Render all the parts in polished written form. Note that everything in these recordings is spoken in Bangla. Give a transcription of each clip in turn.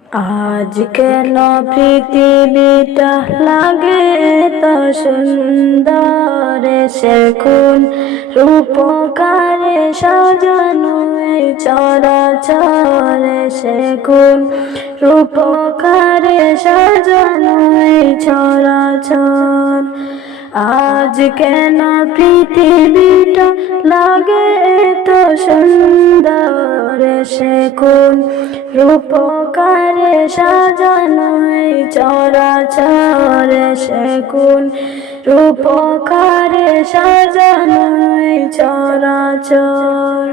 আজ কেন পৃথিবীটা লাগে তো সুন্দর, সে কোন রূপকারে সাজানো এই চরাচর, সে কোন রূপকারে সাজানো এই চরাচর। আজ কেন পৃথিবীটা লাগে তো সুন্দর, সে কোন রূপকারে সাজানো এই চরাচর, সে কোন রূপকারে সাজানো এই চরাচর।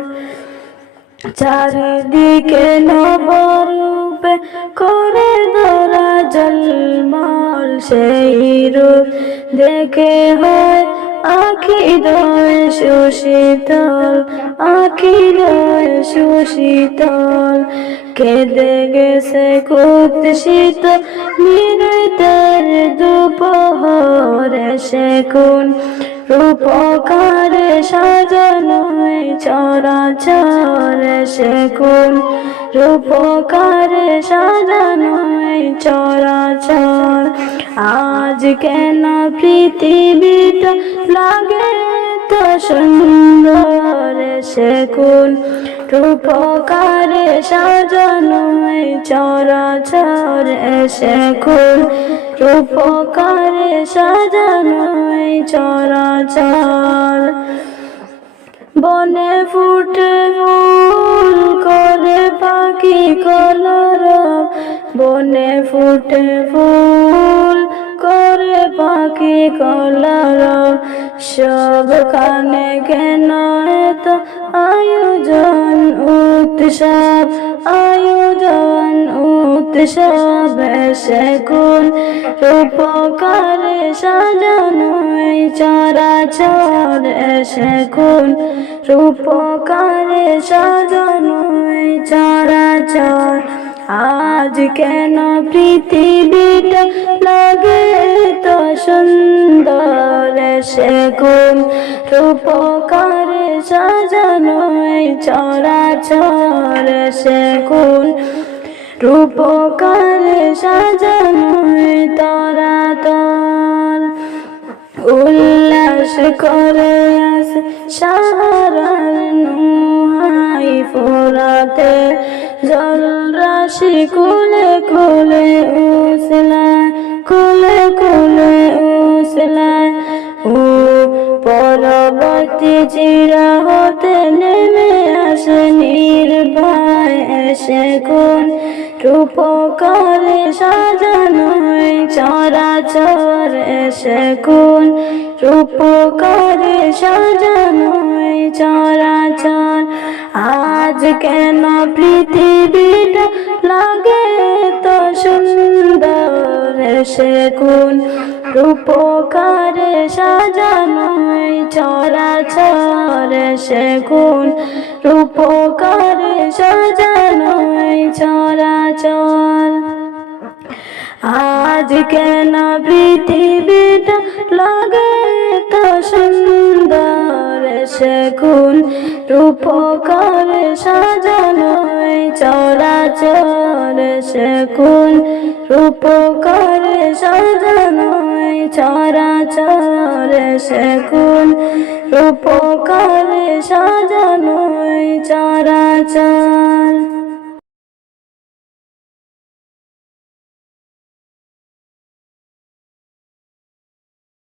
চারিদিকে নবরূপে করে ধরা ঝলমল, সেই রূপ দেখে হয় আখি দয় সুশীতল, আখি দয় সুশীতল। কেঁদে গেছে কুৎসিত নিরতের দুপহরে, সে কোন রূপকারে সাজানো এই চরাচর, সে কোন রূপকারে সাজানো এই চরাচর। আজ কেন পৃথিবীটা লাগে তো সুন্দর, সে কোন রূপকারে সাজানো এই চরাচর, সে কোন রূপকারে সাজানো এই চরাচর। বনে ফুটে ফুল করে পাখি কলরব, বনে ফুটে ফুল করে পাখি কলরব। সবখানে কেন এত আয়োজন উৎসব, আয়োজন উৎসব, সে কোন রূপকারে সাজানো এই চরাচর, সে কোন রূপকারে সাজানো এই চরাচর। আজ কেন পৃথিবীটা লাগে তো সুন্দর, সে কোন রূপকারে সাজানো এই চরাচর, সে কোন রূপকারে সাজানো এই তরাতল। উল্লাস করে আসে সাহারার নুহাই ফোরাতে, জলরাশি কুলে কুলে উছলায়, কুলে কুলে উছলায়। ও পরবর্তী চিরা হতে নেমে আসে নির্ভয়, সে কোন রূপকারে সাজানো এই চরাচর, সে কোন রূপকারে সাজানো এই চরাচর। আজ কেন পৃথিবীটা লাগে তো সুন্দর, সে কোন রূপকারে সাজানো এই চরাচর, সে কোন রূপকারে সাজানো এই চরাচর। আজ কেন পৃথিবীটা লাগে তো সুন্দর, সে কোন রূপকারে সাজানো এই চরাচর, সে কোন রূপকারে সাজানো এই চরাচর, সে কোন রূপকারে সাজানো এই চরাচর।